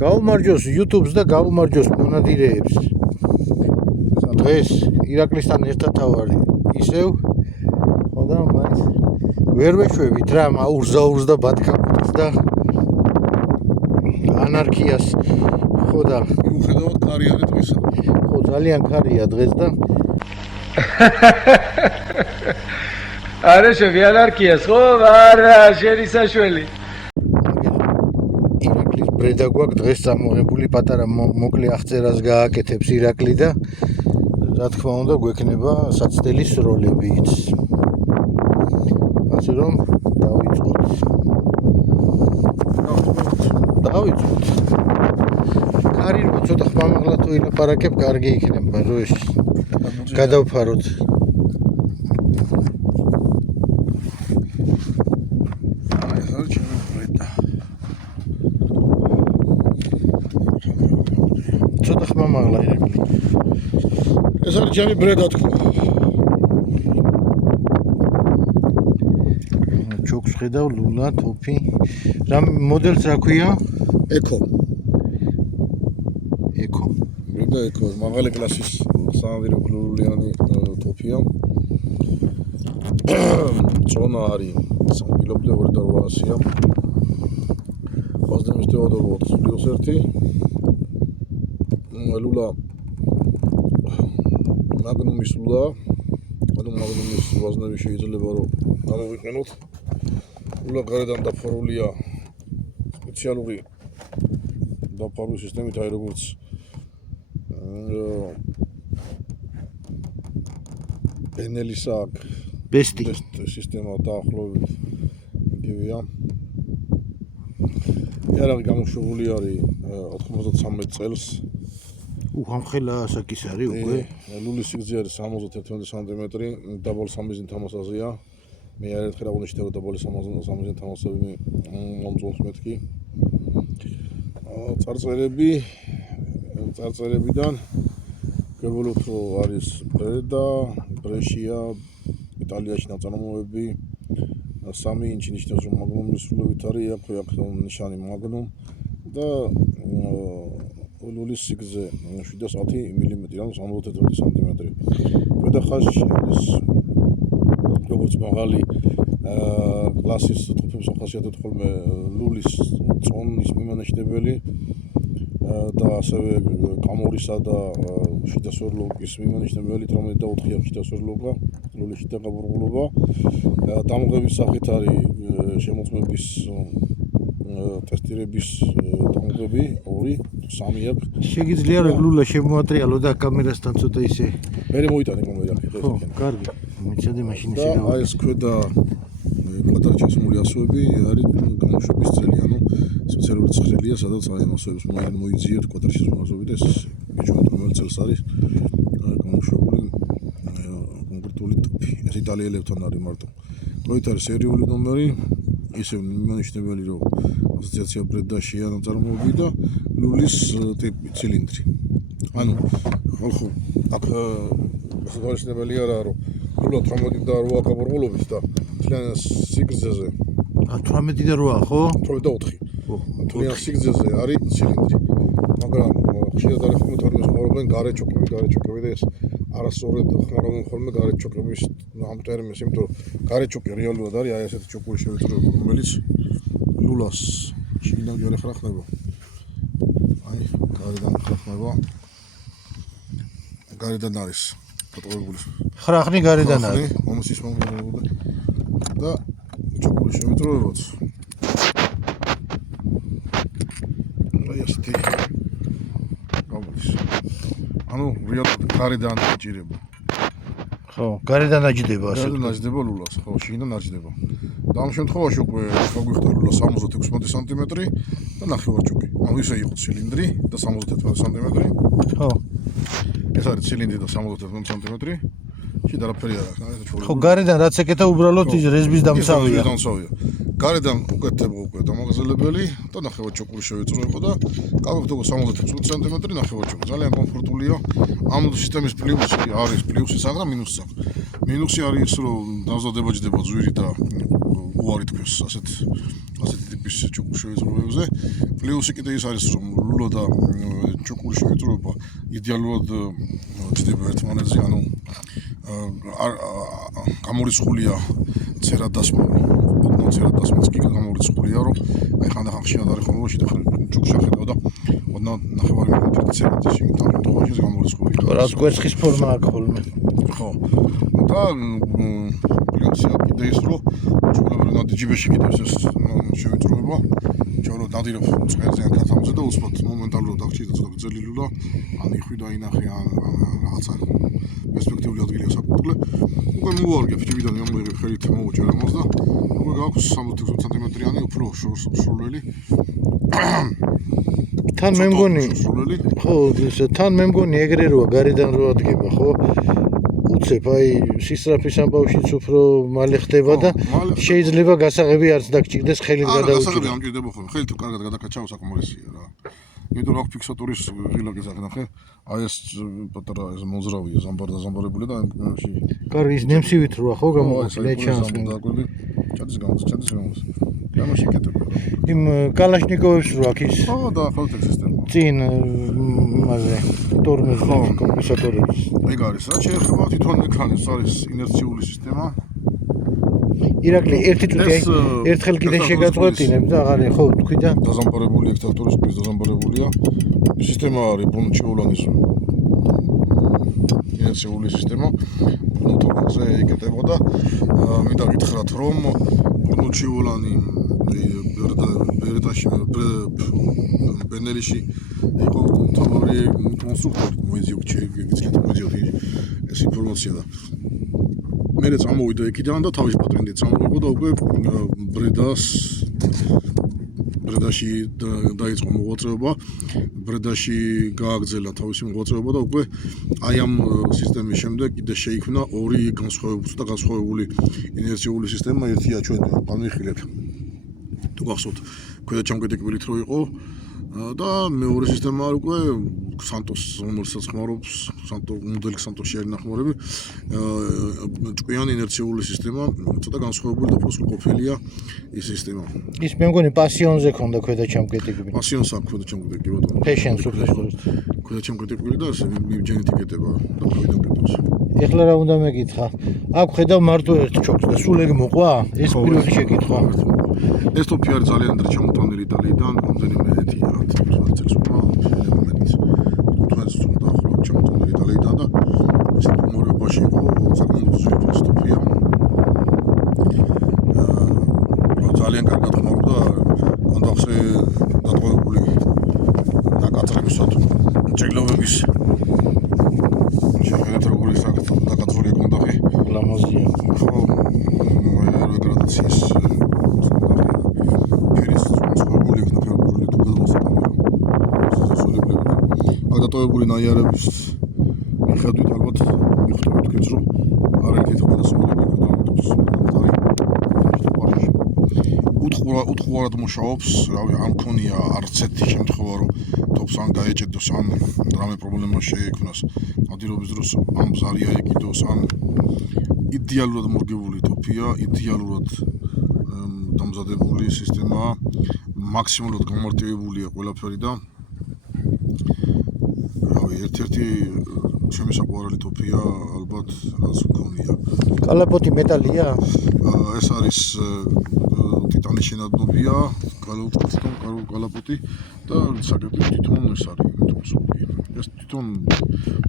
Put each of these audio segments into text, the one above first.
გაუმარჯოს YouTube-ს და გაუმარჯოს მონადირეებს. დღეს ირაკლისთან ერთად ავარ ისევ, ხო და მაინც ვერ ვეშვებით რა აურზაურს და ბათქაპუტს და ანარქიას, ხო და მიუხედავად კარიანი დღისა. ხო ძალიან კარია დღეს და არა შევი ანარქიას ხო? არა, შენი საშველი. ირაკლის ბრედა გვაქვს დღეს წამოღებული პატარა მოკლე აღწერას გააკეთებს ირაკლი და რა თქმა უნდა გვექნება საცდელი სროლებიც. ასე რომ დავიწყოთ. კარი რო ცოტა ხმამაღლა თუ ილაპარაკებ, კარგი იქნება, რომ ეს გადავფაროთ. ცოტა ხმამაღლა ირაკლი. ეს არის ჩემი ბრედა თქო. ჯოქს ხედავ, ლულა, თოფი. რა მოდელს რა ქვია? ეკო. ეკო. ბრედა ეკო, მაღალი კლასის სამავირო გლულიანი თოფია. წონა არის სამკილომდე 2800-ია. ვაზნების თეოდორ 21. ლულა მაგნუმის ლულა. ანუ მაგნუმის ვაზნები შეიძლება რომ გამოვიყენოთ. ლულა გარედან დაფარულია სპეციალური დაფარული სისტემით, აი როგორც პენელის აქვს ბესტი სისტემა დაახლოებით იგივეა. იარაღი გამოშვებული არის 93 წელს. უხამხელა ასაკის არის უკვე. ლულის სიგრძე არის 71 სანტიმეტრი, დაბალ სამიზნე თამასაზეა. მე არაერთხელ აღნიშნე რომ დაბალი სამიზნე თამასები მომწონს მეთქი. წარწერებიდან გებულობთ რომ არის ბრედა, ბრეშია, იტალიაში ნაწარმოები, 3 ინჩი ნიშნავს რომ მაგნუმის სრულებით არის, აქ ნიშანი მაგნუმ და ლულის სიგრძე 710 მმ, ანუ 74 სანტიმეტრი. ბრედა ხაზში არის როგორც მაღალი კლასის თოფებს ახასიათებთ ხოლმე ლულის წონის მიმანაშტებელი და ასევე კამორისა და შიდა სვერლოკის მიმანაშტებელი 18 შიდა სვერლოკა, ლულის შიდა გაბურღულობა. დამღების სახით არის შემოწმების ტესტირების დამღები 2-3 აქვს. შეგიძლია რომ ლულა შემოატრიალო და კამერასთან ცოტა ისე. მე მოიტანე კამერა აქ. ხო, კარგი. მეცადე მაშინ ისე და აი ეს ქვედა პატარა ჩასმული ასოები არის გამოშვების წელი, ანუ სპეციალური ცხრილია, სადაც აი ამ ასოებს მოიძიოთ კვადრატ ჩასმული ასოები და ეს მიჩვენოთ რომელ წელს არის გამოშვებული კონკრეტული ტიპი. ეს იტალიელებთან არის მარტო. მოით არის სერიული ნომერი, ისე მიმანიშნებელი რომ ასოციაცია ბრედაშია ნაწარმოები და ლულის ტიპი ცილინდრი. ანუ ხო აქ შესაძლებელია არა რომ ლულა 18 გაბურღულობის და თლიან სიგრძეზე 18 და 8 ხო? 18. თლიან სიგრძეზე არის ცილინდრი. მაგრამ ხშირად არის ხოლმე თორმეტ ხმარობენ გარე ჩოკები და ეს არასწორად ხმარობენ ხოლმე გარე ჩოკების ამ ტერმინს, იმიტომ რომ გარე ჩოკი რეალურად არის აი ესეთი ჩოკური შევიწროება, რომელიც ლულას შიგნიდან ვერ ხრახნება. აი გარედან ხრახნება. გარედან არის ფოტოებული. ხრახნი გარედან არის. მომის მომგებული და ჩოკური შევიწროებაც. აი ესეთი გამოდის. ანუ რეალურად გარედან დაჭირება. ხო, გარედან აჯდება ასე. გარედან აჯდება ლულას, ხო, შიგნიდან აჯდება. და ამ შემთხვევაში უკვე მოგვიხდა ლულა 76 სანტიმეტრი და ნახევარჩოკი. ანუ ისე იყო ცილინდრი და 71 სანტიმეტრი. ხო. ეს არის ცილინდრი და 71 სანტიმეტრი. შიდა არაფერი არ აქვს, ეს ჩვეულებრივი. ხო, გარედან რაც ეკეთა უბრალოდ ის რეზბის დამცავია. გარედან უკეთდება უკვე დამაგაზელებელი და ნახევარჩოკური შევიწროება და გავიხდო 75 სანტიმეტრი ნახევარჩოკი. ძალიან კომფორტულია. ამ სისტემის პლუსი არის პლუსიც აქვს და მინუსიც აქვს. მინუსი არის ის რომ დამზადება ჯდება ძვირი და უარი თქვენს ასეთი ტიპის ტიპის ჭუქურის შევიწროებებზე. პლუსი კიდე ის არის, რომ ლულა და ჭუქურის შევიწროება იდეალურად ჩდება ერთმანეთზე, ანუ გამორიცხულია ცერადასმული. ოდნავ ცერადასმულს კი გამორიცხულია, რომ აი ხანდახან ხშირად არის ხოლმე შედახ ჭუქს შეხედავ და ოდნავ ნახევარი მეტრი ცერადი შეგიტან თողაში გამორიცხული. რაც კვერცხის ფორმა აქვს ხოლმე. ხო. და პლუსია კიდე ის, რომ ჩვეულებრივ ნადიჯიბეში კიდევ ეს შევიწროება. ჩვენ დადირებ წვერზე ან ქათამზე და უცბად მომენტალურად აღჭირდა ცოტა გრძელი ლულა, ან იხვი და ინახე ან რაღაცა პერსპექტიული ადგილია საკუთრე. უკვე მოვარგებ ჭიბიდან მომიღებ ხელით მოვუჭერ ამას და უკვე გაქვს 66 სანტიმეტრიანი უფრო შორსული. თან მე მგონი ხო, თან მე მგონი ეგრე როა გარედან რო ადგება, ხო? უცებ აი სისწრაფის ამბავშიც უფრო მალე ხდება და შეიძლება გასაღები არც დაგჭირდეს ხელით გადაუჭირდეს. გასაღები არ მჭირდება ხოლმე. ხელით კარგად გადაკაჩავ საკმარისია რა. იმიტომ რომ ფიქსატორის ღილაკი ზაღნახე, აი ეს პატარა ეს მოძრავია ზამბარებული და ამაში. კარგი ის ნემსივით როა ხო გამოყენე ჩანს. ჩადის გამოს. ამაში კეთება. იმ კალაშნიკოვებს რო აქვს ის. ხო და ხოლმე სისტემა. წინ იმაზე ტორმოზე კომპენსატორებს. ეგ არის რა შეეხება თვითონ ექრანის არის ინერციული სისტემა. ირაკლი ერთი წუთი ერთხელ კიდე შეგაწყვეტინებ და აღარ ხო თქვი და დაზამბარებული ექტრაქტორის პირს დაზამბარებულია. სისტემა არის ბრუნჩიულანის ინერციული სისტემა. ნუთოზე იკეთებოდა. მინდა გითხრათ რომ ბრუნჩიულანი ბერდაში ბენელიში იყო თავარი კონსტრუქტორი მოიძიო ეს ინფორმაცია და მე წამოვიდა იქიდან და თავის პატენტით წამოვიდა და უკვე ბრედაში დაიწყო მოღვაწეობა. ბრედაში გააგრძელა თავისი მოღვაწეობა და უკვე აი ამ სისტემის შემდეგ კიდე შეიქმნა ორი განსხვავებული ინერციული სისტემა. ერთია ჩვენ განვიხილეთ თუ გახსოვთ ქვედაჩამკეტი კბილით რო იყო და მეორე სისტემა უკვე სანტოს რომელსაც ხმარობს მოდელი სანტოსში არის ნახმარები ჭკვიანი ინერციული სისტემა ცოტა განსხვავებული და უფრო სრულყოფილია ის სისტემა. ის მე მგონი პასიონზე ქონდა ქვედაჩამკეტი კბილი. პასიონს აქვს ქვედაჩამკეტი კბილი ბატონო. ფეშენს უბრალოდ. ქვედაჩამკეტი კბილი და მიბჯენით იკეთება და ქვედან კეთოს. ეხლა რა უნდა მეკითხა? აქ ხედავ მარტო ერთ ჩოქს და სულ ეგ მოყვა? ეს პირველი შეკითხვა. ეს ტოპი არის ძალიან ჩამოტანილი იტალიიდან, რამდენიმე ეთია 10 წელს უკვე შეიძლება მეტიც. 15 წუთი დაახლოებით ჩამოტანილი იტალიიდან და ეს მორებაში იყო საკმაოდ ძვირი ტოპია. ძალიან კარგად ხმარობდა კონდახზე დატოვებული დაკაცრებისად ჭრილობების შეხედეთ როგორი დაკაცრული კონდახი ლამაზია. ხო რეგრადაციის დატოვებული ნაიარების მიხედვით ალბათ მიხვდებით თქვენს რომ არაერთი გადასახადები ქვედანაყოფს უთხოვარად მუშაობს, რავი, არ მქონია არც ერთი შემთხვევა რომ თოფს ან გაეჭედოს ან რამე პრობლემა შეექმნას ნადირობის დროს ან ბზარი აეკიდოს ან იდეალურად მორგებული თოფია, იდეალურად დამზადებული სისტემაა, მაქსიმალურად გამარტივებულია ყველაფერი და ერთ-ერთი ჩემი საყვარელი ტოპია ალბათ რაც მქონია. კალაპოტი მეტალია? ეს არის ტიტანის შენადნობია, კალაპოტი და საკეთებ თვითონ ეს არის თუმსული. ეს თვითონ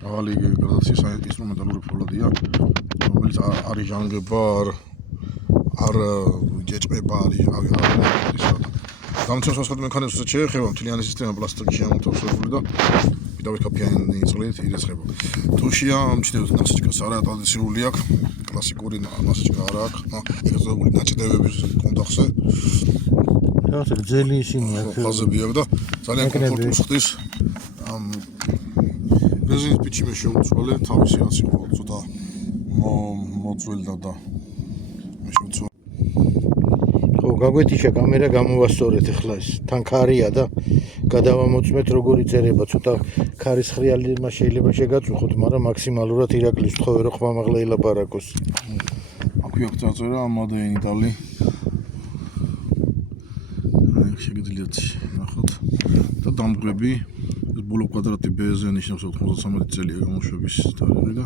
მაღალი გრადაციის ინსტრუმენტალური ფოლადია, რომელიც არ იჟანგება, არ ჯეჭება, არ გამჩენს ასეთი მექანიზმს შეეხება მთლიანი სისტემა პლასტიკში ამოთავსებული და დავით კაფიანი წყლით ირიცხება. თუშია მჩნევთ ნასიჭკას არა ტრადიციული აქვს, კლასიკური ნასიჭკა არა აქვს, შეზღუდული დაჭდებების კონტახზე. რაღაცა გძელი ისინი აქვს. ფაზები აქვს და ძალიან კომფორტულს ხდის. რეზინის პიჩი მე შეუცვალე, თავისი რაც იყო ცოტა მოძველდა და მე შეუცვალე. გაგვეთიშა კამერა გამოვასწორეთ ახლა ეს თან ქარია და გადავამოწმეთ როგორი წერება ცოტა ქარის ხრიალმა შეიძლება შეგაწუხოთ მაგრამ მაქსიმალურად ირაკლის ვთხოვე რომ ხმამაღლა ელაპარაკოს. აქვე აქვს წაწერა Made in Italy. შეგიძლიათ ნახოთ და დამკვები ეს ბოლო კვადრატი B-ზე ნიშნავს 93 წელია გამოშვების თარიღი და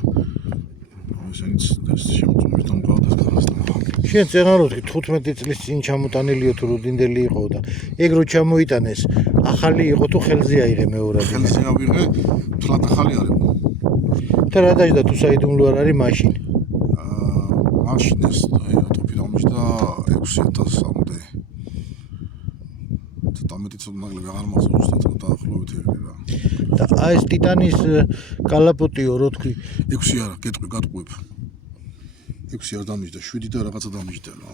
ესენიც ეს შემოწმებით დამყავდა გასტანა. შენ წერანოთ 15 წლის წინ ჩამოტანილიო თუ რუდინდელი იყო და ეგ რო ჩამოიტანეს ახალი იყო თუ ხელზე აიღე მეორადი ხელზე ავიღე თლად ახალი არ იყო. და რა დაжда თუ საიდუმლო არ არის მაშინ მაშინ ეს ტოპი დამიშდა 6000-მდე დამეტი ცოტა მაგლები აღარ მახსოვს ზუსტად დაახლოებით ეგრე რა. და აი ეს ტიტანის კალაპოტიო რო თქვი 6 არა გეტყვი გატყვებ 6 არ დამიჯდა 7 და რაღაცა დამიჯდა რა.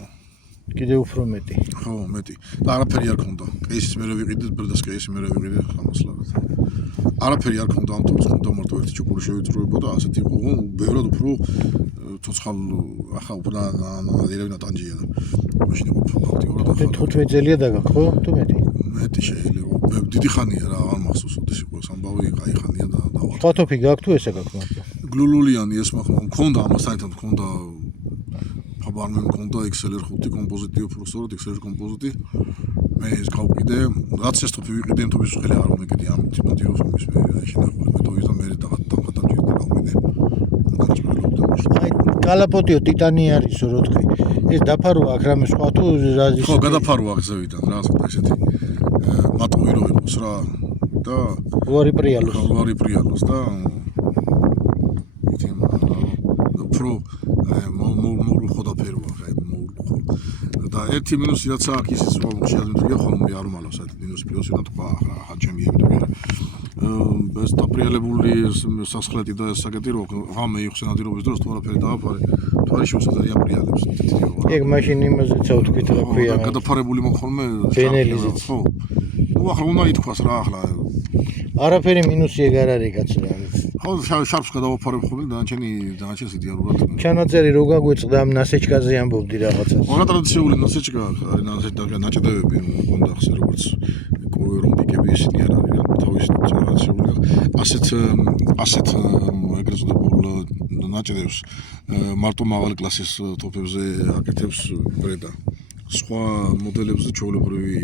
კიდე უფრო მეტი ხო მეტი და არაფერი არ ქონდა კეისის მერე ვიყიდე ბრდას კეისი მერე ვიყიდე ხამასლავად არაფერი არ ქონდა ამ თავს ხონდა მარტო ერთი ჩუქური შევიწროებოდა ასეთი იყო ბევრად უფრო ცოცხალ ახლა უფრო ერევნა ტანჯია და მაშინ იყო ფაქტიურად ახლა 15 წელია დაგაქ ხო თუ მეტი მეტი შეიძლება დიდი ხანია რა არ მახსოვს ოდეს იყო სამბავი კაი ხანია და სხვა თოფი გაქვს თუ ესე გაქვს მარტო გლულულიანი ეს მქონდა ამასთან ერთად მქონდა ფაბარმე მქონდა XLR 5 კომპოზიტი უბრალოდ XLR კომპოზიტი მე ეს გავყიდე რაც ეს თოფი ვიყიდე თოფის ხელი არ მომეკიდე ამ თიმოტიოს მის მე შენახული მე თოვის და მე დამხატავდი და გავყიდე აი კალაპოტიო ტიტანი არისო რო თქვი ეს დაფარვა აქ რამე სხვა თუ რა ის ხო გადაფარვა გზევიდან რა ცოტა ესეთი მატოვი რო იყოს რა და უარი პრიალოს უარი პრიალოს და ითემა უფრო მორუ ხოდაფერვა ხაი მორუ ხო და ერთი მინუსი რაც აქვს ისიც შეადმიტია ხოლმე არ უმალავს այդ მინუსი პლუსი რა თქვა ჰაჩემი ემდები ეს დაპრიალებული სასახლეთი და საკეთი რო ღამე იხსენ ადირობის დროს თუ არაფერი დააფარე თუ არის შესაძლებელი აპრიალებს ეგ მაშინ იმაზეც ავთქვით რა ქვია გადაფარებული მოხოლმე ბენელიზიც ხო ნუ ახლა უნდა ითქვას რა ახლა არაფერი მინუსი ეგ არ არის კაცო ხო შარფს გადავაფარებ ხოლმე დანარჩენს იდეალურად ჩანაწერი რო გაგვეწყდა ამ ნასეჩკაზე ამბობდი რაღაცას რა ტრადიციული ნასეჩკა არის ნაჭედები მქონდა ხსე როგორც რომბიკები ისინი არ არის რა თავის ტრადიციული ასეთ ეგრეთ წოდებულ ნაჭედებს მარტო მაღალი კლასის ტოპებზე აკეთებს ბრედა სხვა მოდელებზე ჩვეულებრივი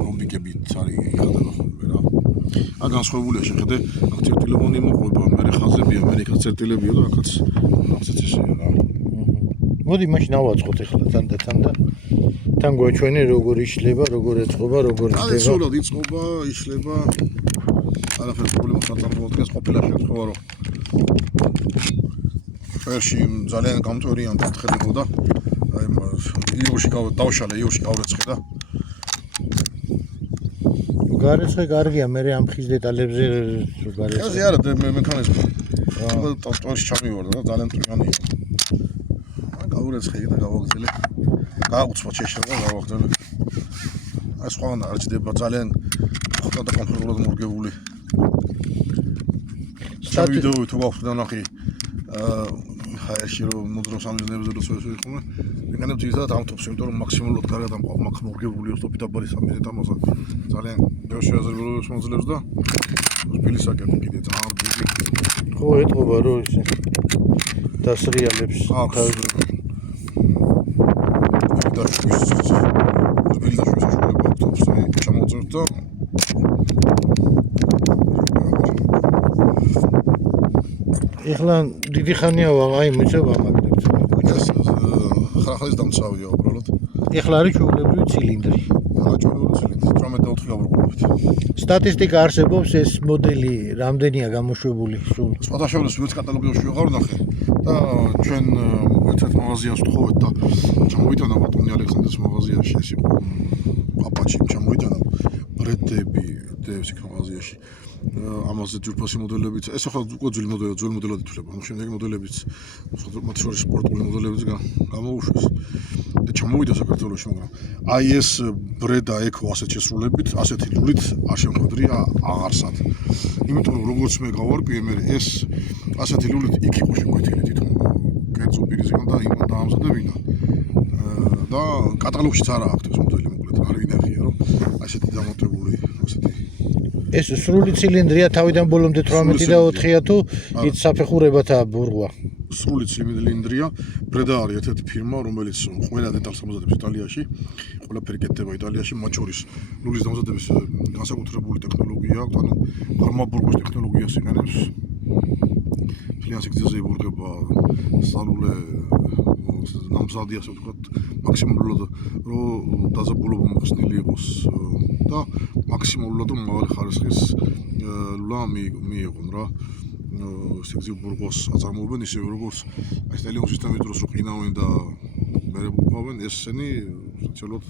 რომბიკები არის იხადება ხოლმე რა განსხვავებულია შეხედე აქ წერტილობანი მოყვება მე ხაზებია მე იქაც წერტილებია და აქაც ასეც ისეა რა მოდი მაშინ ავაწყოთ ახლა თან გვაჩვენე როგორ იშლება როგორ ეწყობა როგორ ხდება სულად იწყობა იშლება არაფერს პრობლემას არ წარმოადგენს ყოფილა შემთხვევა რომ ფერში ძალიან გამწვერიან დათხელებოდა აი იურში დავშალე იურში გავრეცხე და გარეცხე კარგია მე ამ ხის დეტალებზე გარეცხე ეს არა მექანიზმი ტოსტოში ჩამივარდა და ძალიან მტვრიანი იყო გავრეცხე და გავაგზელე გაუცვა შეშება გავაგზელე აი სხვანა არ ჩდება ძალიან ხოთა და კომფორტულად მორგებული ვიდეო თუ გაქვს ნახე ხაერში რომ მოდროს ამიზნებზე რო სწორედ ხომ მეკანებ ძირითადად ამ თოფს იმიტომ რომ მაქსიმალურად კარგად ამ მორგებული ოსტოპი დაბალი 3 ამაზე ძალიან ბევრ შეაზრებულობას მოძლევს და სპილის საკეთე კიდე ძალიან დიდი ხო ეთყობა რო ისე დასრიალებს თავი და შუის საშუალება თოფს ჩამოწევს და ეხლა დიდი ხანია აი მიცევ ამაგრებს ეს ხახლის დამცავია უბრალოდ ეხლა არის ჩვეულებრივი ცილინდრი ჩვეულებრივი ცილინდრი 18 გავრკვევით სტატისტიკა არსებობს ეს მოდელი რამდენია გამოშვებული სულ სხვადასხვა ვერც კატალოგებში ვეღარ ვნახე და ჩვენ ერთ-ერთ მაღაზიას ვთხოვეთ და ჩამოვიტანა ბატონი ალექსანდრეს მაღაზიაში ეს იყო აპაჩი ჩამოვიტანა ბრედები დევს იქ მაღაზიაში ამაზე ჯგუფოსი მოდელებიც ეს ახლა უკვე ძველი მოდელად ითვლება ამ შემდეგი მოდელებიც მათ შორის სპორტული მოდელებიც გამოუშვეს და ჩამოვიდა საქართველოში მაგრამ აი ეს ბრედა ეკო ასეთ შესრულებით ასეთი ლულით არ შემოხვედრია აღარსად იმიტომ რომ როგორც მე გავარკვიე მე ეს ასეთი ლულით იქ იყო შეგვეთილი თვითონ კერძო პირისგან და იმან დაამზადებინა და კატალოგშიც არა აქვს ეს მოდელი მოკლედ არ ვინახია რომ ასეთი დამოტებული ასეთი ეს სრული ცილინდრია თავიდან ბოლომდე 18 და 4-ია თუ იც საფეხურებათა ბურღვა სრული ცილინდრია. ბრედა არის ერთ-ერთი ფირმა, რომელიც ყველა დეტალს ამზადებს იტალიაში. ყველაფერი კეთდება იტალიაში, მათ შორის ლულის დამზადების განსაკუთრებული ტექნოლოგია აქვს, ანუ ღრმაბურღვის ტექნოლოგიას იყენებს. ფლიანსი გზაზე იბურღება სალულე ნამზადი, ასე ვთქვათ, მაქსიმალურად რომ დაზაბულობა მოხსნილი იყოს და მაქსიმალურად რომ მაღალი ხარისხის ლულა მიიღონ რა. სიგრძივ ბურღოს აწარმოებენ ისევე როგორც ეს ტელეონ სისტემის დროს რო ყინავენ და მერე ბურღავენ, ესენი სპეციალურად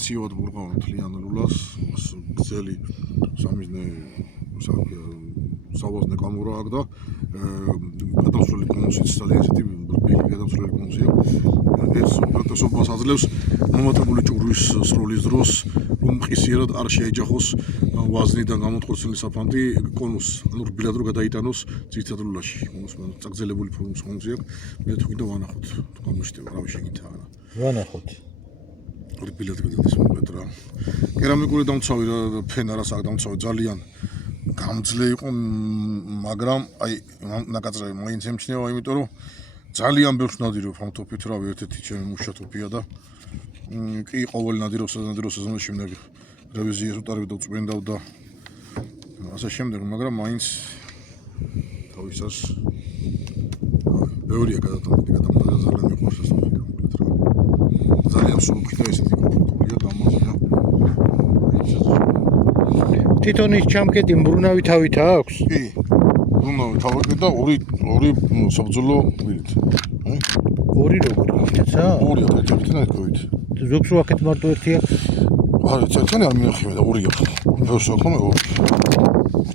ციოდ ბურღავენ თლიან ლულას, გრძელი სამიზნე სავაზნე კამარა აქვს და გადამსვლელი კონუსიც ძალიან ისეთი რბილი გადამსვლელი კონუსი აქვს. ეს უპირატესობას აძლევს მომატებული ჭურვის სროლის დროს, რომ მყისიერად არ შეეჯახოს ვაზნიდან გამოთქვამილი საფანტი კონუსს, ანუ რბილად რო გადაიტანოს ძირითად ლულაში. წაგრძელებული ფორმის კონუსი აქვს. მე თუ კიდევ ვანახოთ, თუ გამოჩნდება, რავი შეგითაა. ვანახოთ. რბილად გადადის მომეთ რა. კერამიკული დამცავი რა ფენა რას აქვს დამცავი ძალიან გამძლე იყო, მაგრამ აი ნაკაწრები მაინც ემჩნევა, იმიტომ რომ ძალიან ბევრს ნადირობ ამ ტოპით, რავი, ერთ-ერთი ჩემი მუშა ტოპია და კი ყოველ ნადირობს სეზონის შემდეგ რევიზიას უტარებ და უწმენდავ და ასე შემდეგ, მაგრამ მაინც თავისას ბევრია გადატანილი ძალიან მიყვარს ეს ტოპი კომპლეტ რა. ძალიან სულუქი და ესეთი კომფორტულია გამოსა. თვითონის ჩამკეტი მბრუნავი თავით აქვს? კი. მბრუნავი თავით და ორი საბრძოლო გვილით. აი, ორი როგორი იქნეცა? ორი ერთერთი ნაკობით. ზოგს რო აქეთ მარტო ერთი აქვს? არა, ერთიანი არ მინახია და ორი აქვს. ბევრს აქვს მე ორი.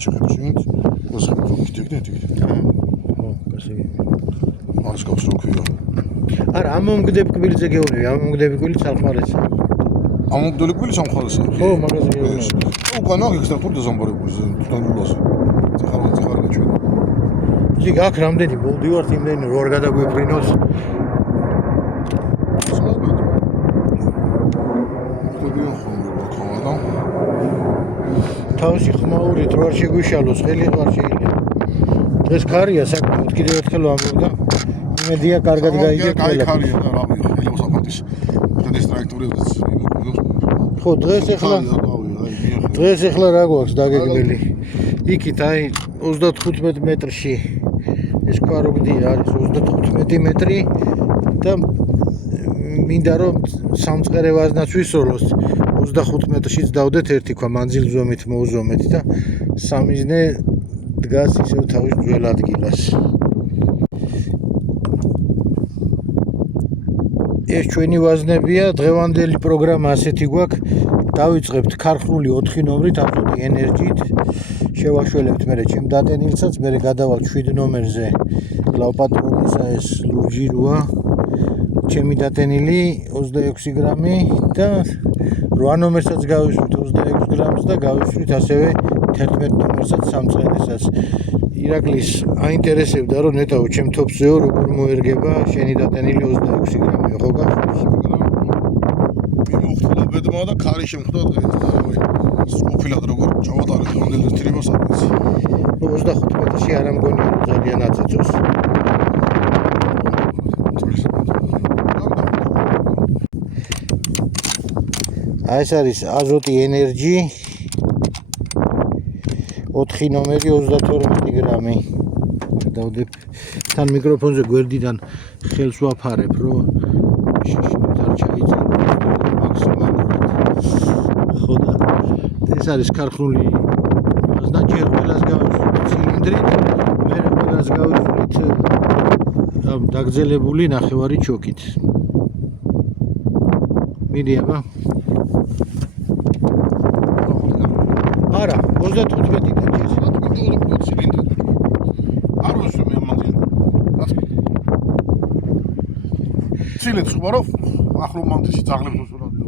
ჩეკებს ვინც? მოსა კიდე. ხო, კარგი. მას გავს რო ქვია. არა, ამ მომგდები კბილზე გეუბნები, ამ მომგდები კბილი სამხარესა. ამ მომგდები კბილი სამხარესა? ხო, მაგაზე გეუბნები. უკან აქვს და ხურდა ზამბარებული თუნდულას. ცხარ გაჩვენ. იგი აქ რამდენი მოვდივართ იმდენი რო არ გადაგვიფრინოს. თავისი ხმაურით რო არ შეგვიშალოს, ხელი არ შეიძლება. დღეს ქარია საკმაოდ, კიდევ ერთხელ ვამბობ და იმედია კარგად გაიგებ ყველა. ქარია და რავი, ხელი მოსაფანტის. ეს ტრაქტორიც იმოქმედებს. ხო, დღეს ახლა რა გვაქვს დაგეგმილი? იქით აი 35 მეტრში ეს ქვაროგდია არის 35 მეტრი და მინდა რომ სამწყერე ვაზნაც ვისროლოს 25 მეტრშიც დავდეთ ერთი ქვა მანძილზომით მოუზომეთ და სამიზნე დგას ისევ თავის ძველ ადგილას. ეს ჩვენი ვაზნებია, დღევანდელი პროგრამა ასეთი გვაქვს. დავიწყებთ ქარხნული 4 ნომრით, აბსოლუტი ენერჯით. შევაშველებთ მე ჩემ დატენილსაც, მე გადავალთ 7 ნომერზე. კლავპატრონისა ეს ლურჯი როა. ჩემი დატენილი 26 გრამი და 8 ნომერსაც გავისვრით 26 გრამს და გავისვრით ასევე 11 ნომერსაც სამწყერესაც. ირაკლის აინტერესებდა რომ ნეტავ ჩემ თოფზეო როგორ მოერგება შენი დატენილი 26 გრამი, ხო გახსოვს? მოხდა ბედმა და ქარი შემხდა დღეს და რავი სკופილად როგორ ჩავატარეთ ხონდელ ერთირებას არ ვიცი. 25 მეტრში არ ამგონია რომ ძალიან აწეწოს. აი ეს არის აზოტი ენერჯი 4 ნომერი 32 გრამი. დავდებ თან მიკროფონზე გვერდიდან ხელს ვაფარებ რომ შიშინით არ ჩაიწერო მაქსიმალურად. ხო და ეს არის ქარხნული ვაზნა, ჯერ ყველას გავისვრით ცილინდრით, მე ყველას გავისვრით ამ დაგრძელებული ნახევარი ჩოქით. მიდი აბა. არა, 35-დან ჯერ. ცილინდრი. არ ვუსვამი ამ მანძილზე. ცილინდრს ხმარო, ახლო მანძილში ძაღლებს უსურვებდი.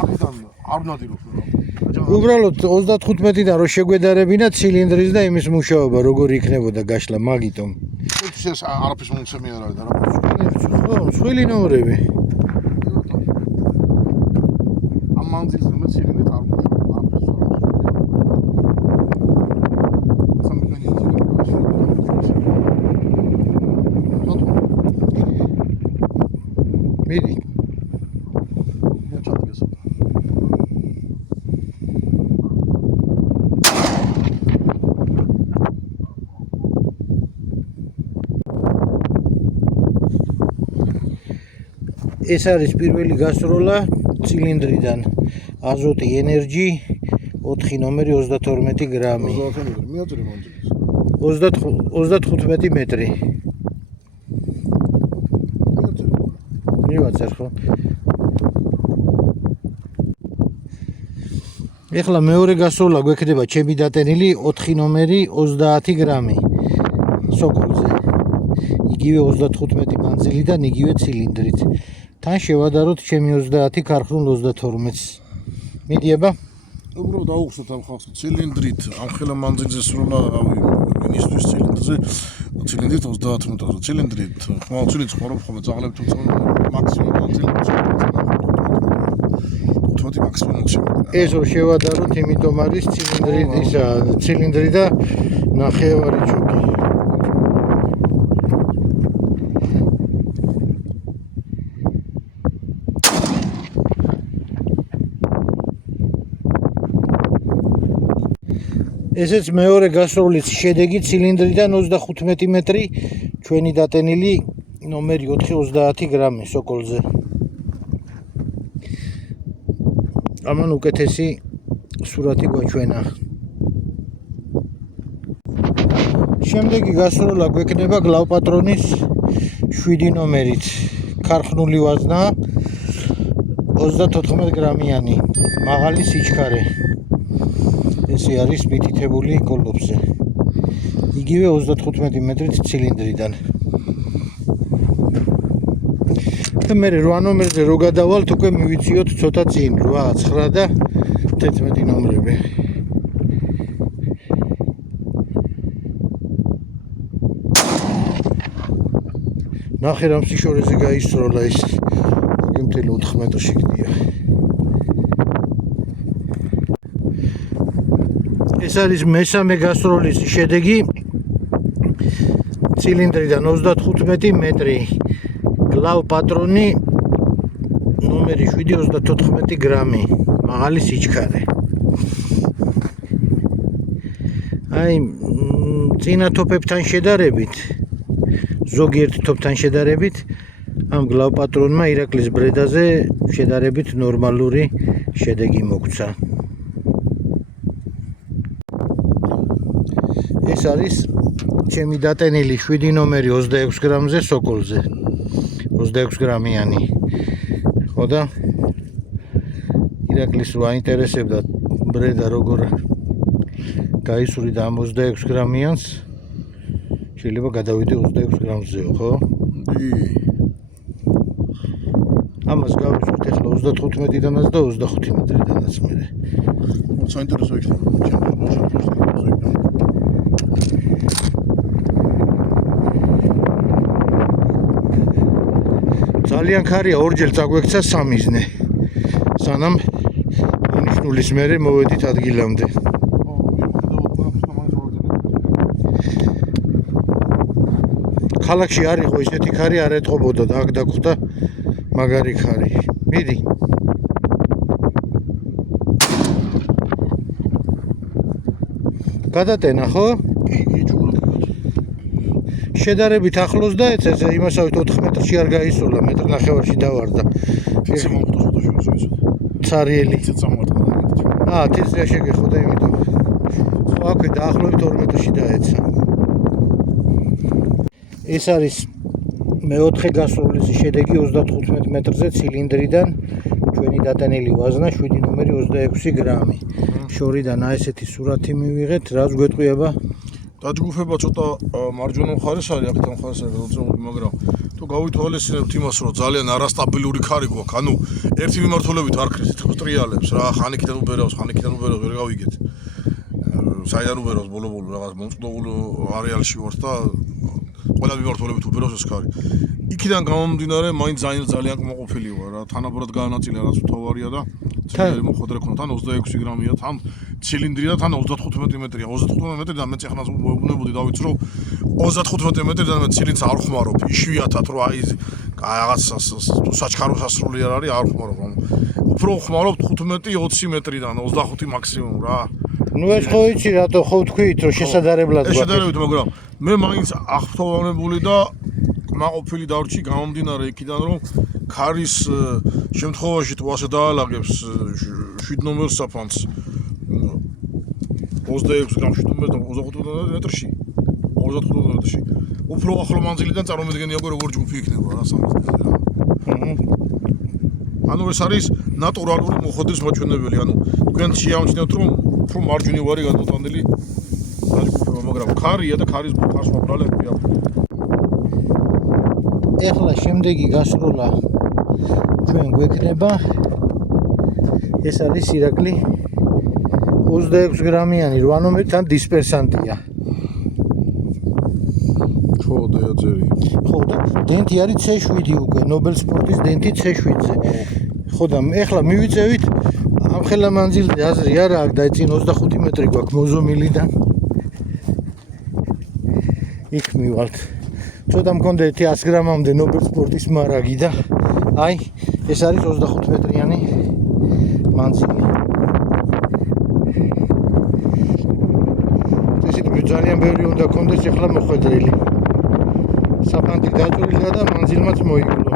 აქედან არ ნადირობ რა. უბრალოდ 35-დან რო შეგვედარებინა ცილინდრის და იმის მუშაობა როგორ იქნებოდა გაშლა მაგიტომ. ეს არაფერს მომცემი არ არის და რა. ხო, მსხვილი ნომრები. ამ მანძილზე მე ცილინდრით არ მუშაობ. ეს არის პირველი გასროლა ცილინდრიდან. აზოტი ენერჯი 4 ნომერი 32 გრამი. 35 მეტრი. მივაწერ ხო? ეხლა მეორე გასროლა გვექნება ჩემი დატენილი 4 ნომერი 30 გრამი სოკოლზე. იგივე 35 მანძილიდან, იგივე ცილინდრით. თან შევადაროთ ჩემი 30 ქარხნულ 32-ს. მიდიება? უბრალოდ დაუხსნათ ამ ხალხს ცილინდრით, ამ ხელა მანძილზე სროლა, მინისტრის ცილინდრზე, ცილინდრით 30 მეტრზე, ცილინდრით, ხმალ ცილინდრს ხმარობ ხოლმე ძაღლები თუმცა მაქსიმუმ მანძილზე 15 მაქსიმუმ ეს რო შევადაროთ, იმიტომ არის ცილინდრი და ნახევარი ჩოკი. ესეც მეორე გასროლის შედეგი ცილინდრიდან 35 მეტრი ჩვენი დატენილი ნომერი 430 გრამი სოკოლზე. ამან უკეთესი სურათი გვაჩვენა. შემდეგი გასროლა გვექნება გლავპატრონის 7 ნომერით. ქარხნული ვაზნა 34 გრამიანი, მაღალი სიჩქარე. ესე არის მითითებული კოლოფზე. იგივე 35 მეტრით ცილინდრიდან. და მე 8 ნომერზე რო გადავალთ, უკვე მივიწიოთ ცოტა წინ, 8, 9 და 11 ნომრები. ნახე რამ სიშორეზე გაისროლა ის. მოგემთელი 4 მეტრში გდია. ეს არის მესამე გასროლის შედეგი ცილინდრიდან 35 მეტრი გლავ პატრონი ნომერი 734 გრამი მაღალი სიჩქარე. აი წინა თოფებთან შედარებით, ზოგიერთ თოფთან შედარებით ამ გლავ პატრონმა ირაკლის ბრედაზე შედარებით ნორმალური შედეგი მოგვცა. ეს არის ჩემი დატენილი 7 ნომერი 26 გრამზე სოკოლზე. 26 გრამიანი. ხო და ირაკლის რო აინტერესებდა ბრედა როგორ გაისურვიდა ამ 26 გრამიანს, შეიძლება გადავიდე 26 გრამზეო, ხო? ამას გავისურვეთ ახლა 35-დანაც და 25 მეტრიდანაც მე. საინტერესო იქნება. ძალიან ქარია ორჯერ წაგვექცა სამიზნე. სანამ ნიშნულის მერე მოვედით ადგილამდე. ქალაქში არ იყო ისეთი ქარი, არ ეტყობოდა და აქ დაგხვდა მაგარი ქარი. მიდი. გადატენა ხო? შედარებით ახლოს დაეცა, იმასავით 4 მეტრში არ გაისროლა, მეტრი ნახევარში დავარდა. ცარიელი. თეთრია შეგეხოდა იმიტომ. აქვე დაახლოებით 2 მეტრში დაეცა. ეს არის მეოთხე გასროლის შედეგი 35 მეტრზე ცილინდრიდან ჩვენი დატანილი ვაზნა 7 ნომერი 26 გრამი. შორიდან ესეთი სურათი მივიღეთ, რაც გვეტყვიება? დაჯგუფება ცოტა მარჯვენა მხარეს არის, აქეთ მხარეს არის როცა, მაგრამ თუ გავითვალისწინებთ იმას, რომ ძალიან არასტაბილური ქარი გვაქვს, ანუ ერთი მიმართულებით არ ქრით ტრიალებს რა, ხანიკიდან უბერავს, ვერ გავიგეთ. საიდან უბერავს ბოლო-ბოლო რაღაც მომწყდოულ არეალში ვართ და ყველა მიმართულებით უბერავს ეს ქარი. იქიდან გამომდინარე, მაინც ძალიან კმაყოფილი ვარ რა, თანაბრად განაწილე რაც თოვარია და ძლიერი მოხდრე ქონდა, თან 26 გრამია, თან ცილინდრია, თან 35 მეტრია. 35 მეტრიდან მეც ახლა ვუნებოდი დავიც რომ 35 მეტრიდან მე ცილინდრს არ ხმარობ. იშვიათად რომ აი რაღაც საჩქარო სასრული არ არის, არ ხმარობ. უფრო ხმარობ 15-20 მეტრიდან 25 მაქსიმუმ რა. ნუ ეს ხო იცი რატო ხო თქვით რომ შესაძლებლად გვაქვს. შესაძლებლად, მაგრამ მე მაინც აღფრთოვანებული და კმაყოფილი დავრჩი გამომდინარე იქიდან რომ ქარის შემთხვევაში თუ ასე დაალაგებს 7 ნომერს საფანს 26 გრამ 7 ნომერს და 25 მეტრში 25 მეტრში უფრო ახლო მანძილიდან წარმომედგენია როგორ ჯგუფი იქნება რა სამწუთზე რა. ანუ ეს არის ნატურალური მოხდის მაჩვენებელი, ანუ თქვენ შეამჩნევთ რომ უფრო მარჯვნივ არის გადმოტანილი დაჯგუფება, მაგრამ ქარია და ქარის გასვლა ბრალებია. ეხლა შემდეგი გასროლა ჩვენ გვექნება ეს არის ირაკლი 26 გრამიანი 8 ნომერთან დისპერსანტია. ხო დააძერი. ხო და დენტი არის C7 უკვე ნობელ სპორტის დენტი C7-ზე. ხო და ეხლა მივიწევით ამ ხელა მანძილზე აზრი არა აქვს და წინ 25 მეტრი გვაქვს მოზომილიდან. იქ მივალთ. ცოტა მქონდა 100 გრამამდე ნობელ სპორტის მარაგი და აი ეს არის 25 მეტრიანი მანძილი. ესეთი ძალიან ბევრი უნდა კონდეს ეხლა მოხვედრილი. საფანტი დაწურილა და მანძილმაც მოიგულო.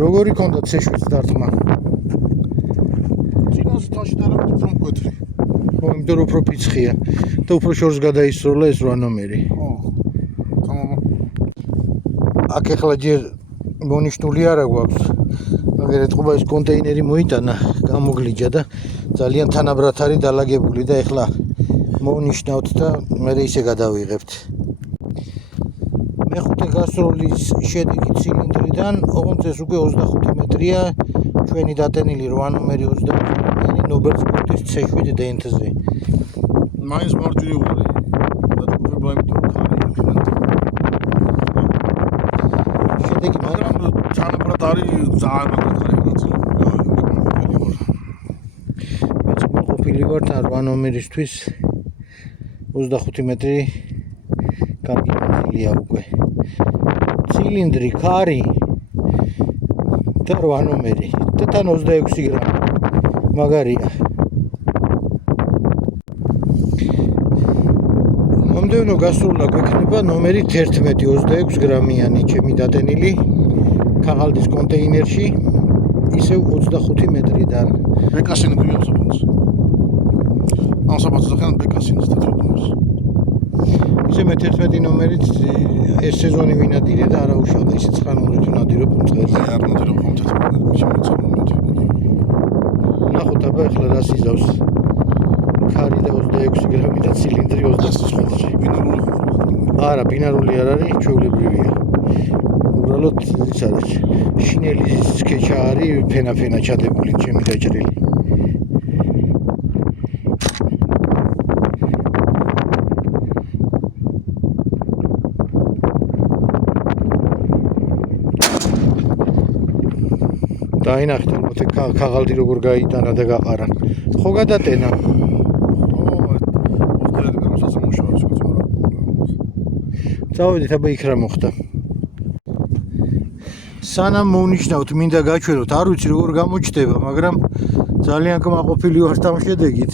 როგორი ქონდა C7-ს დარტყმა? წინას თაში დაალაგეთ უფრო მკვეთრი. ხო, იმიტომ რომ უფრო ფიცხია და უფრო შორს გადაისროლა ეს 8 ნომერი. ხო. თამამა. აქ ეხლა ჯერ მონიშნული არა გვაქვს. მაგრამ ეთყობა ეს კონტეინერი მოიტანა, გამოგლიჯა და ძალიან თანაბრად არის დალაგებული და ეხლა მოვნიშნავთ და მე ისე გადავიღებთ. მეხუთე გასროლის შედეგი ცილინდრიდან, ოღონდ ეს უკვე 25 მეტრია, ჩვენი დატენილი 8 ნომერი 25 ნობელ სპორტის C7 დენტზე. მაინც მარჯვნივ არის. დაჯგუფება იმიტომ რომ ქარია. შედეგი მაგრამ თანაბრად არის ძალიან მაგრად არის განაწილებული. მეც ყოფილი ვარ და 8 ნომერისთვის 25 მეტრი კარგი მანძილია უკვე. ცილინდრი, ქარი და 8 ნომერი და თან 26 გრამი. მაგარია. მომდევნო გასროლა გვექნება ნომერი 11 26 გრამიანი ჩემი დატენილი ქაღალდის კონტეინერში ისევ 25 მეტრიდან. ბეკასინი გვიობს საფონს. ამ საფონს ახლა ბეკასინს დაწოდოს. ისე მე 11 ნომერით ეს სეზონი ვინადირე და არა უშავდა ისე 9 ნომერით ვინადირებ მწყერს. აი არ ნადირობ ხომ 11 ჩემი წარმომედი. ნახოთ აბა ახლა რას იზავს. ქარი და 26 გრამი და ცილინდრი 25 მეტრი. ბინარული ხო? არა, ბინარული არ არის, ჩვეულებრივია. უბრალოდ ის არის. შინელის სკეჩა არის, ფენა ჩადებული, ჩემი დაჭრილი. დაინახეთ ალბათ ქაღალდი როგორ გაიტანა და გაყარა. ხო გადატენა. წავედით აბა იქ რა მოხდა. სანამ მოვნიშნავთ, მინდა გაჩვენოთ, არ ვიცი როგორ გამოჩნდება, მაგრამ ძალიან კმაყოფილი ვარ ამ შედეგით.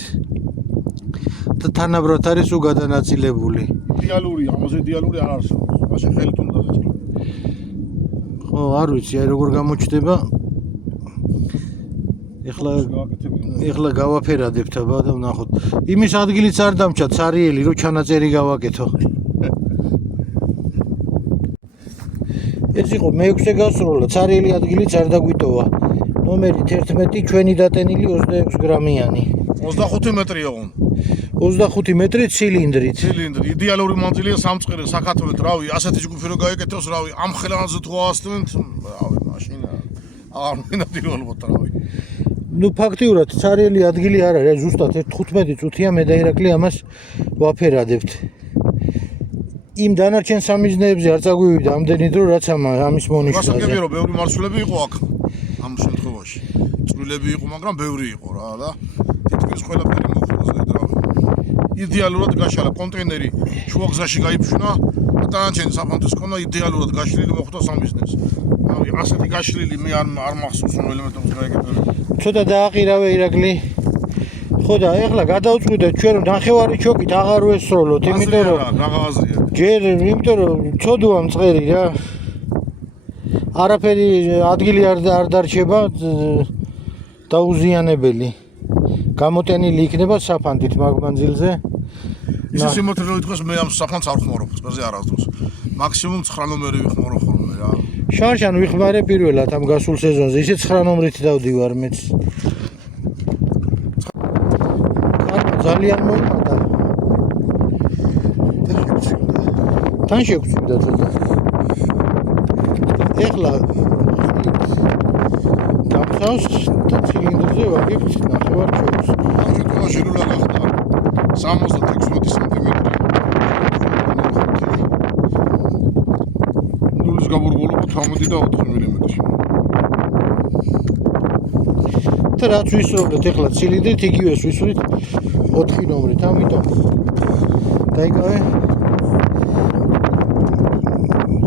და თანაბრად არის უგადანაწილებული. იდეალურია, ამაზე იდეალური არ არსებობს. მაშინ ხელით უნდა დაწყო. ხო, არ ვიცი, აი როგორ გამოჩნდება. ეხლა გავაფერადებთ აბა და ვნახოთ. იმის ადგილიც არ დამჭა ცარიელი, რომ ჩანაწერი გავაკეთო. ეს იყო მე-6 გასროლა, ცარიელი ადგილიც არ დაგვიტოვა. ნომერი 11 ჩვენი დატენილი 26 გრამიანი. 25 მეტრია ოღონდ. 25 მეტრი ცილინდრით. ცილინდრი, იდეალური მანძილია სამწყერო საქართველოს, რავი, ასეთი ჯგუფი რო გაეკეთოს, რავი, ამ ხელანზე თუ ავასწრებთ, რავი, მაშინ არ მინდირო ალბათ, რავი. ნუ ფაქტიურად ცარიელი ადგილი არ არის, ზუსტად 15 წუთია მე და ირაკლი ამას ვაფერადებთ. იმ დანარჩენ სამიზნეებზე არ წაგვივიდა ამდენი დრო, რაც ამის მონიშნაზე. გასაგებია რომ ბევრი მარცვლები იყო აქ ამ შემთხვევაში. წვრილები იყო, მაგრამ ბევრი იყო რა და თითქმის ყველაფერი მოხდა რავი. იდეალურად გაშალა კონტეინერი შუაგზაში გაიფშნა და დანარჩენი საფანტის ქონა იდეალურად გაშლილი მოხდა სამიზნეს. რავი, ასეთი გაშლილი მე არ მახსოვს რომ ელემენტებს გაეკეთებინა. ცოტა დააყირავე ირაკლი. ხო და ეხლა გადავწყვიტეთ ჩვენ რომ ნახევარი ჩოკით აღარ ვესროლოთ, იმიტომ რომ რაღაცია. ჯერ იმიტომ რომ ცოდუა მწყერი რა. არაფერი ადგილი არ დარჩება დაუზიანებელი. გამოტენილი იქნება საფანტით მაგ მანძილზე. ისე სიმართლე რომ ითქვას მე ამ საფანტს არ ხმარობ, წესზე არასდროს. მაქსიმუმ 9 ნომერი ვიხმარო ხოლმე რა. შარშან ვიხმარე პირველად ამ გასულ სეზონზე, ისე 9 ნომრით დავდივარ მეც. ძალიან მოიმატა. თან შეგვწვიდა ცოტა. ეხლა გამსავს და ცილინდრზე ვაგებთ ნახევარ ჩოქს. ამჟამად ყველა ჟირულა გახდა 76 სანტიმეტრი. ნულის გაბურბულობა 18 და 4 მილიმეტრი. და რაც ვისროლეთ ეხლა ცილინდრით იგივეს ვისვრით 4 ნომრით, ამიტომ დაიკავე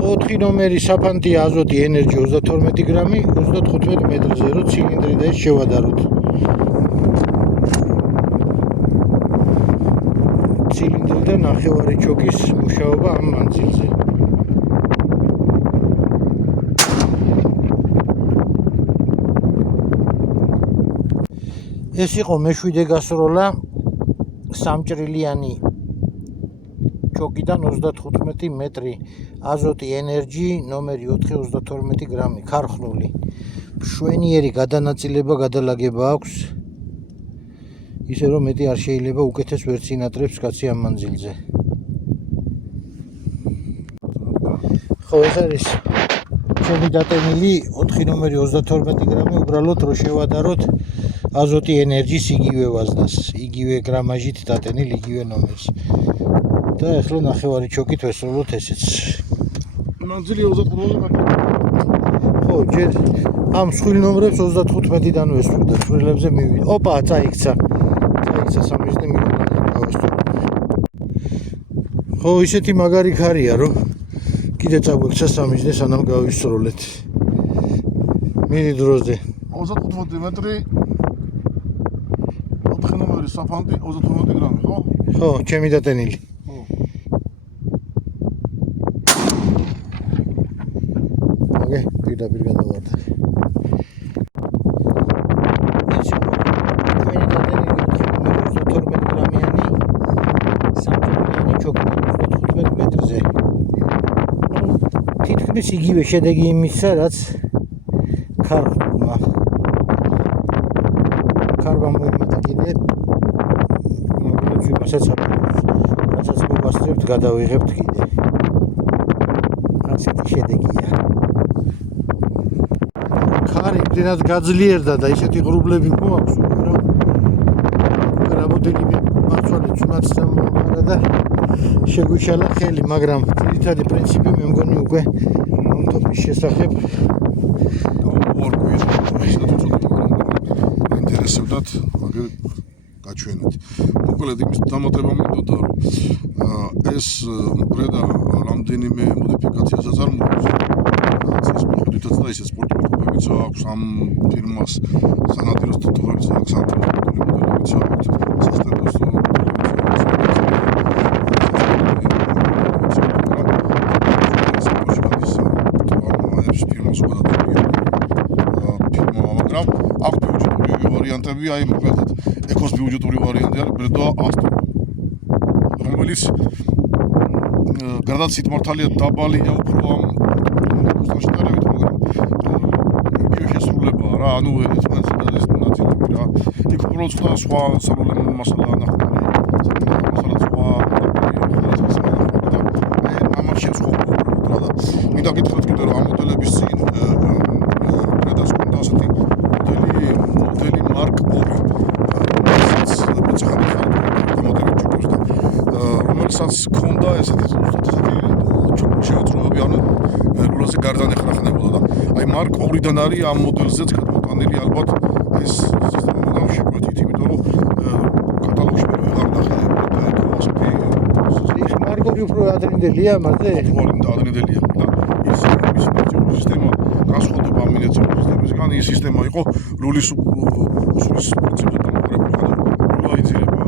4 ნომერი საფანტი აზოტი ენერგი 32 გრამი 35 მეტრზე რო ცილინდრი და ეს შევადაროთ. ცილინდრი და ნახევარი ჩოკის მუშაობა ამ მანძილზე. ეს იყო მეშვიდე გასროლა სამჭრილიანი ჩოკიდან 35 მეტრი აზოტი ენერგი ნომერი 432 გრამი ქარხნული. მშვენიერი გადანაწილება გადალაგება აქვს. ისე რომ მეტი არ შეიძლება უკეთეს ვერც ინატრებს კაცი ამ მანძილზე. ხო ეს არის ჩემი დატენილი 4 ნომერი 32 გრამი უბრალოდ რო შევადაროთ აზოტი ენერგიის იგივე ვაზნას, იგივე გრამაჟით დატენილ იგივე ნომერს. და ეხლა ნახევარი ჩოკით ვესროლოთ ესეც. მანძილი 35 ხო, ჯერ ამ მსხვილ ნომრებს 35-დან ვესვრდა, ცვლილებზე მივიდა. ოპა, წაიქცა. წაიქცა 3-ზე მივიდა გავესწრო. ხო, ისეთი მაგარი ქარია, რომ კიდე წაგვექცა 3-ზე სანამ გავისროლეთ. მიდი დროზე. 35 მეტრი 4 ნომერი საფანტი 35 გრამი, ხო? ხო, ჩემი დატენილი. ოკეი, პირდაპირ გადავარდა. ეს იყო ჩვენი დატენილი 32 გრამიანი სამჭრილიანი ჩოკი 35 მეტრზე. თითქმის იგივე შედეგი იმისა, რაც ქარხნულმა. ქარბა მოიმატა კიდე. მაგრამ იმასაც აპირებს. რასაც მივასწრებთ, გადავიღებთ კიდე. ასეთი შედეგია. ქარი იმდენად გაძლიერდა და ისეთი ღრუბლები მოაქვს უკვე რომ რამოდენიმე მაცვალე წვიმაც დამოყარა და შეგვიშალა ხელი, მაგრამ ძირითადი პრინციპი მე მგონი უკვე ამ ტოპის შესახებ ინტერესებდათ, მაგრამ გაჩვენეთ. მოკლედ იმის დამატება მინდოდა, რომ ეს მკვრედა რამდენიმე მოდიფიკაციასაც არ მოგვიწევს. ეს მიხედვითაც და ისე სპორტული კლუბებიც აქვს ამ ფირმას, სანადირო სტატუებიც აქვს, სპორტული მოდელებიც აქვს, სასტარტო ვარიანტები, აი მოკლედ ეკოს ბიუჯეტური ვარიანტი არის ბრედო ასტრო, რომელიც გადაცით მართალია დაბალია უფრო ამ კოსტთან შედარებით, მაგრამ იგივე შესრულებაა რა, ანუ ეს ნაწილი რა, იქ უბრალოდ სხვა სალონები მასალა ნახმარი, მასალა სხვა ამან შეცხოვა რა და მინდა გითხრათ კიდე რომ ამ მოდელების წინ ბრედას კონდა ასეთი მოდელი მარკ 2 რომელსაც ქონდა ესეთი შეუწყობები, ანუ რეგულაზე გარდან ეხრახნებოდა და აი მარკ 2-დან არის ამ მოდელზეც გადმოტანილი ალბათ ეს სისტემა და შეგვეთით, იმიტომ რომ კატალოგში ვერ ვეღარ ნახე ასეთი ის მარკ 2 უფრო ადრინდელია მასე ადრინდელია და ის სისტემა განსხვავდება ამ მინიატურული სისტემისგან. ის სისტემა იყო რულის უსულის პრინციპზე დამყარებული ხარ. ნუ აიძირება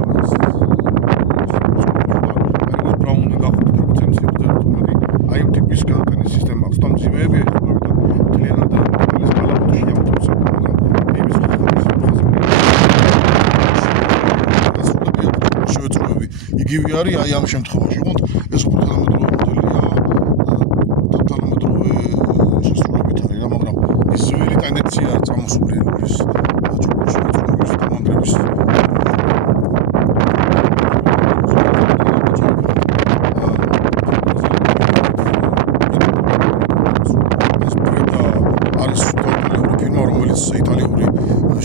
ბრაუნი გახდა როგორც MCU და თუმცა აი ამ ტიპის გადატანის სისტემა აქვს. там ძიმეები ეხება და მთლიანად არის კალაპოტში ავტომატიზებული მაგრამ იმის შეეწროები იგივე არის აი ამ შემთხვევაში ხო ეს უფრო თანამედროვე მოდელია თანამედროვე შესრულებით არის რა მაგრამ ის ძველი ტენდენცია წამოსული ის შეეწროების დამანგრების იტალიური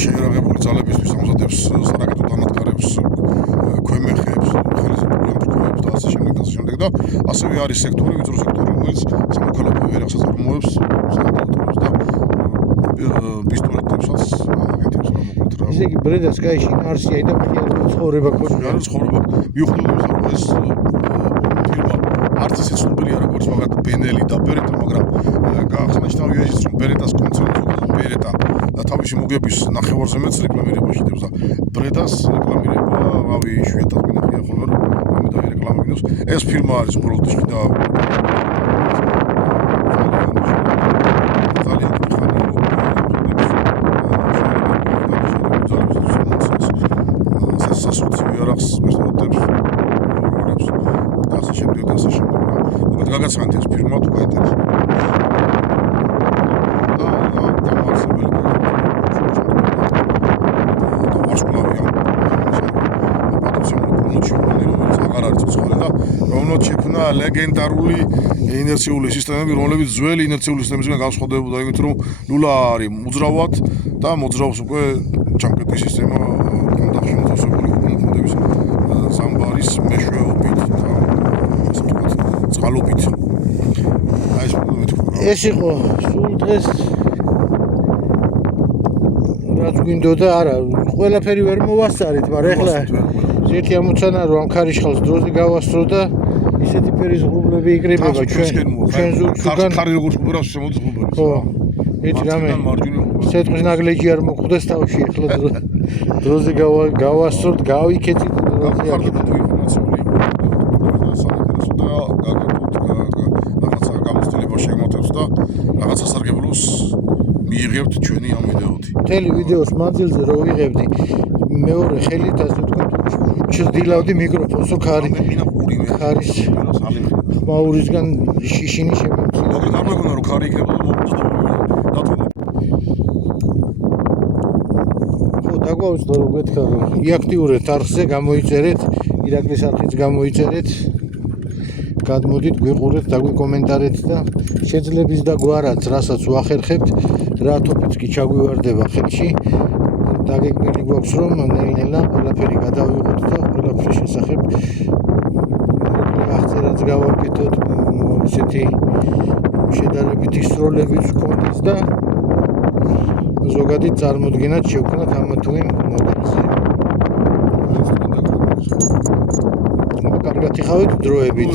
შეერაღებული ძალებისთვის ამზადებს სარაკეტო დანადგარებს, ქვემეხებს, ხელისუფლებებს და ასე შემდეგ და ასევე არის სექტორი, ვიწრო სექტორი, რომელიც სამოქალაქო იარაღს აწარმოებს, სახელმწიფოს და პისტოლეტებსაც აკეთებს რა მოკლედ რა. ისე იგი ბრედას კაიში არსია და მხიარული ცხოვრება ქონია. არის ცხოვრება. მიუხედავად იმისა, რომ ეს ფილმი არც ისე ცნობილია როგორც მაგათ ბენელი და ბერეტა, მაგრამ გაახსენებია ის რომ ბერეტას კონცერტი ბერეტა და თავისი მოგების ნახევარზე მეც რეკლამირება შედევს და ბრედას რეკლამირება, რავი, იშვიათად მინახია ხოლმე რომ ამიტომ რეკლამირებს. ეს ფილმი არის უბრალოდ და გაგაცანთ ეს ფილმი თუ გაინტერესებს. რომელიც შექმნა ლეგენდარული ინერციული სისტემები, რომლებიც ძველი ინერციული სისტემებისგან განსხვავდებოდა იმით, რომ ნულა არის უძრავად და მოძრავს უკვე ჩამკეტი სისტემა ჰქონდა შემოთავაზებული მოქმედების ზამბარის მეშვეობით და ასე ვთქვათ, წყალობით. აი ეს მეთქვა. ეს იყო სულ დღეს რაც გვინდოდა, არა, ყველაფერი ვერ მოვასწარით, მაგრამ ეხლა ერთი ამოცანა რომ ამ ქარიშხალს დროზე გავასწრო და ისეთი ფერის ღრუბლები იკრიბება ჩვენ ზურგიდან ხარი როგორც უბრალოდ შემოძღუბებს. ხო. ეჭ რამე სეტყვის ნაგლეჯი არ მოხვდეს თავში, ეხლა დროზე გავასწროთ, გავიქეცით დროზე აქეთ. რაღაცა გამოცდილება შეგმოთებს და რაღაცა სარგებლოს მიიღებთ ჩვენი ამ ვიდეოთი. მთელი ვიდეოს მანძილზე რო ვიღებდი მეორე ხელით ასე ვთქვათ ჩრდილავდი მიკროფონს ხარი ხარის ხმაურისგან შიშინი შემოწია. მაგრამ არ მეგონა რომ ხარი იქნება და მოვწდო. ხო დაგვაუწყდა რომ გეთქა რომ იაქტიურეთ არხზე გამოიწერეთ, ირაკლის არხიც გამოიწერეთ. გადმოდით, გვიყურეთ, დაგვიკომენტარეთ და შეძლებს და გვარად, რასაც ვახერხებთ, რა თოფიც კი ჩაგვივარდება ხელში. დაგეგმილი გვაქვს რომ ნელ-ნელა ყველაფერი გადავიღოთ და ყველაფრის შესახებ აღწერაც გავაკეთოთ, ისეთი შედარებითი სროლებიც გქონდეს და ზოგადად წარმოდგენად შევქნათ ამ თუ იმ მოდელზე. კარგად იხავით დროებით.